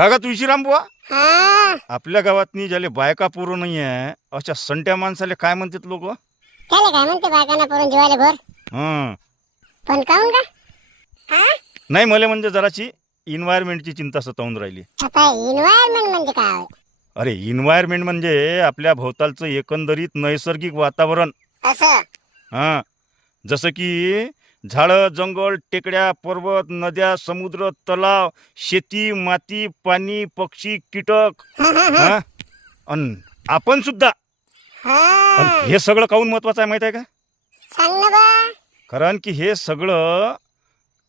काका तुळशीराम बुवा, हा आपल्या गावातनी ज्याले बायका पोरं नाही आहे अशा संट्या माणसाले काय म्हणतात लोक? त्याला काय म्हणते बायकांना पळून जीवाले भर हं. पण काऊन का हा नाही मला म्हणजे जराची इन्व्हायरमेंटची चिंता सतावून राहिली. आता एन्व्हायरमेंट म्हणजे काय अरे इन्व्हायरमेंट म्हणजे आपल्या भोवतालचं एकंदरीत नैसर्गिक वातावरण. असं हां, जसं की झाडं, जंगल, टेकड्या, पर्वत, नद्या, समुद्र, तलाव, शेती, माती, पाणी, पक्षी, कीटक, हां, अन आपण सुद्धा. हा हे सगळं काहून महत्वाचं आहे माहिती आहे का? सांग ना बा कारण की हे सगळं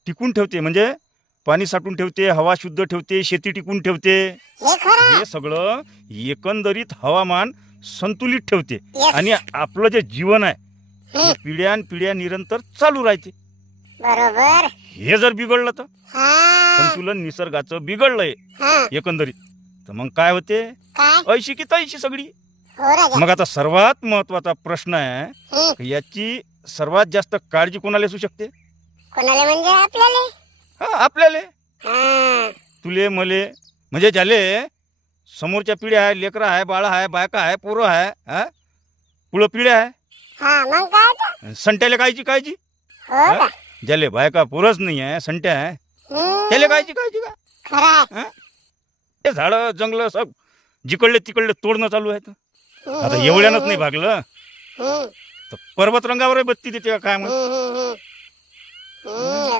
टिकून ठेवते, म्हणजे पाणी साठवून ठेवते, हवा शुद्ध ठेवते, शेती टिकून ठेवते. हे खरं हे सगळं एकंदरीत हवामान संतुलित ठेवते. Yes. आणि आपलं जे जीवन आहे हे हं. पिढ्यानपिढ्या निरंतर चालू राहते. बरोबर हे जर बिघडलं तर हा संतुलन निसर्गाचं बिघडलंय हा एकंदरीत, तर मग काय होते? काय ऐशी की तैशी सगळी. हो राजा मग आता सर्वात महत्वाचा प्रश्न आहे, हं. याची सर्वात जास्त काळजी कोणाला असू शकते? कोणाला म्हणजे आपल्याला हा, आपल्याला. हा तुले मले म्हणजे ज्याले समोरच्या पिढ्या आहे, लेकरं आहे, बाळ आहे, बायका आहे, पोरं आहे, हा, पुढं पिढ्या आहे. हा मग काय तर? संट्याला कायची काळजी? हो हा? का ज्याले बायका पोरच नाही आहे, संट्या आहे, हं. त्याला कायची काळजी का? खरं आहे. ते झाडं जंगल सब जिकडले तिकडले तोडणं चालू आहे. हं, आता हं, एवढ्यानंच हं, नाही भागलं हं, तर पर्वत रंगावर बत्ती देते का काय हं, मग? हं, हं. असं होय.